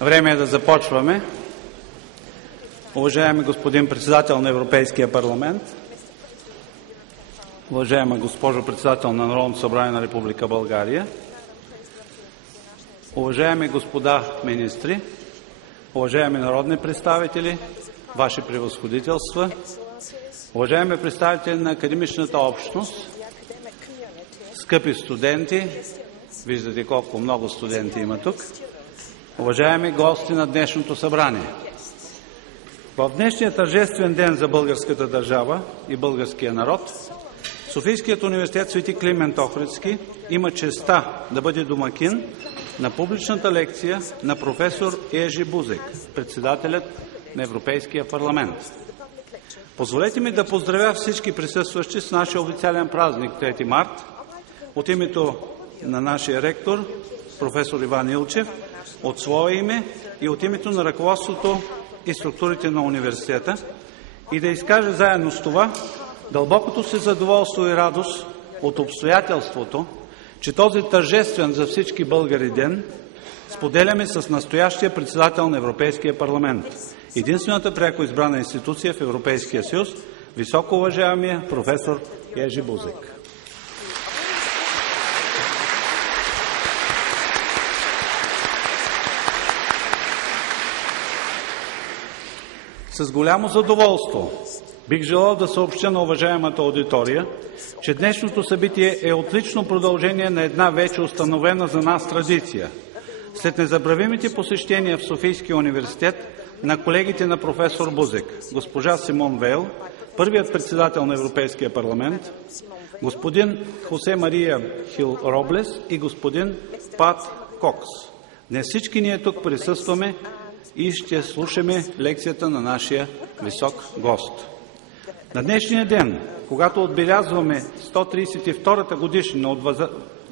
Време е да започваме. Уважаеми господин председател на Европейския парламент, уважаема госпожо председател на Народното събрание на Република България, уважаеми господа министри, уважаеми народни представители, ваши превъзходителства, уважаеми представители на академичната общност, скъпи студенти, виждате колко много студенти има тук, уважаеми гости на днешното събрание. В днешния тържествен ден за българската държава и българския народ, Софийският университет „Свети Климент Охридски“ има честта да бъде домакин на публичната лекция на професор Ежи Бузек, председателят на Европейския парламент. Позволете ми да поздравя всички присъстващи с нашия официален празник 3 март от името на нашия ректор, професор Иван Илчев, от свое име и от името на ръководството и структурите на университета и да изкаже заедно с това дълбокото си задоволство и радост от обстоятелството, че този тържествен за всички българи ден споделяме с настоящия председател на Европейския парламент, единствената пряко избрана институция в Европейския съюз, високо уважаемия професор Ежи Бузек. С голямо задоволство бих желал да съобщя на уважаемата аудитория, че днешното събитие е отлично продължение на една вече установена за нас традиция. След незабравимите посещения в Софийския университет на колегите на професор Бузек, госпожа Симон Вейл, първият председател на Европейския парламент, господин Хосе Мария Хил Роблес и господин Пат Кокс. Днес всички ние тук присъстваме и ще слушаме лекцията на нашия висок гост. На днешния ден, когато отбелязваме 132-та годишнина от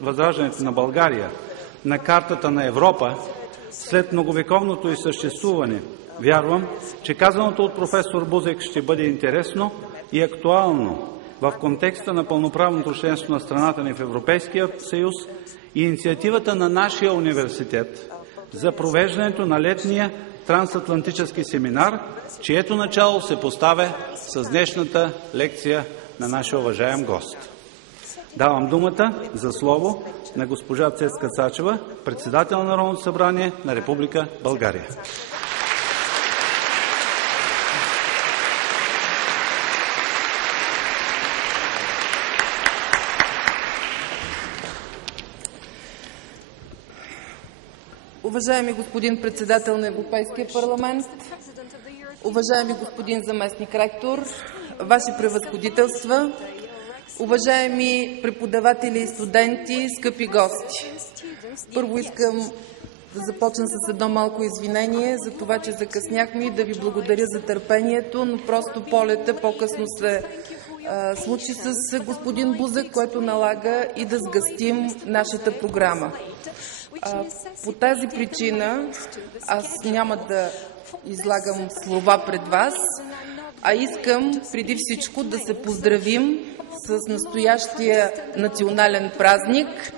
възраждането на България на картата на Европа, след многовековното й съществуване, вярвам, че казаното от професор Бузек ще бъде интересно и актуално в контекста на пълноправното членство на страната ни в Европейския съюз и инициативата на нашия университет за провеждането на летния трансатлантически семинар, чието начало се поставя с днешната лекция на нашия уважаем гост. Давам думата за слово на госпожа Цецка Цачева, председател на Народното събрание на Република България. Уважаеми господин председател на Европейския парламент, уважаеми господин заместник ректор, ваши превъзходителства, уважаеми преподаватели и студенти, скъпи гости! Първо искам да започна с едно малко извинение за това, че закъсняхме и да ви благодаря за търпението, но просто полета по-късно се случи с господин Бузек, което налага и да сгъстим нашата програма. По тази причина аз няма да излагам слова пред вас, а искам преди всичко да се поздравим с настоящия национален празник,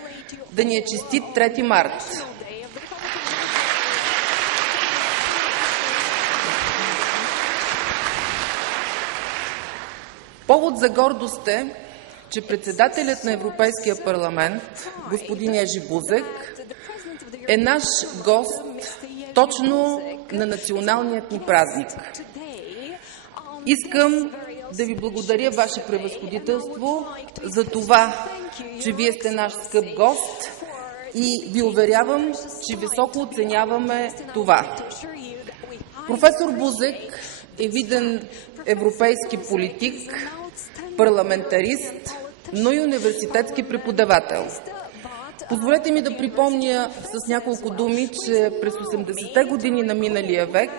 да ни е честит 3 март. Повод за гордост е, че председателят на Европейския парламент, господин Ежи Бузек, е наш гост точно на националният ни празник. Искам да ви благодаря, ваше превъзходителство, за това, че вие сте наш скъп гост и ви уверявам, че високо оценяваме това. Професор Бузек е виден европейски политик, парламентарист, но и университетски преподавател. Позволете ми да припомня с няколко думи, че през 80-те години на миналия век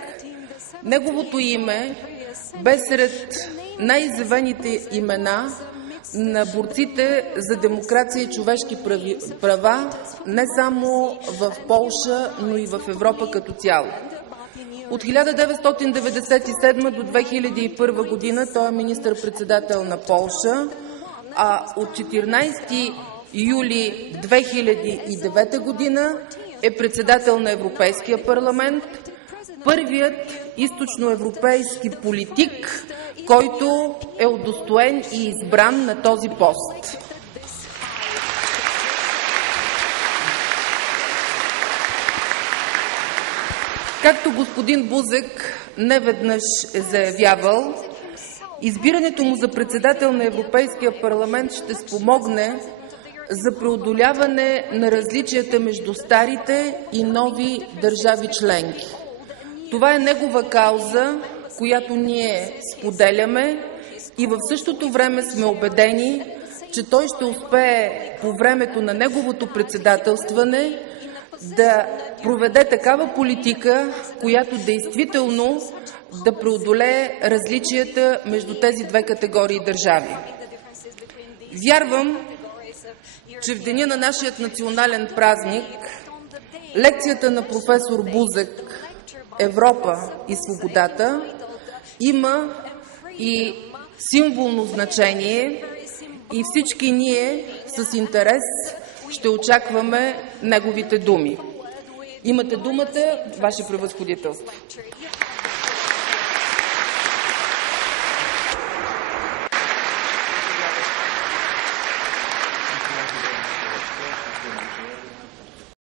неговото име бе сред най-изявените имена на борците за демокрация и човешки права не само в Полша, но и в Европа като цяло. От 1997 до 2001 година той е министър-председател на Полша, а от 14 юли 2009 година е председател на Европейския парламент, първият източноевропейски политик, който е удостоен и избран на този пост. Както господин Бузек неведнъж е заявявал, избирането му за председател на Европейския парламент ще спомогне за преодоляване на различията между старите и нови държави членки. Това е негова кауза, която ние споделяме и в същото време сме убедени, че той ще успее по времето на неговото председателстване да проведе такава политика, която действително да преодолее различията между тези две категории държави. Вярвам, че в деня на нашия национален празник лекцията на професор Бузек „Европа и свободата“ има и символно значение и всички ние с интерес ще очакваме неговите думи. Имате думата, Ваше превъзходителство.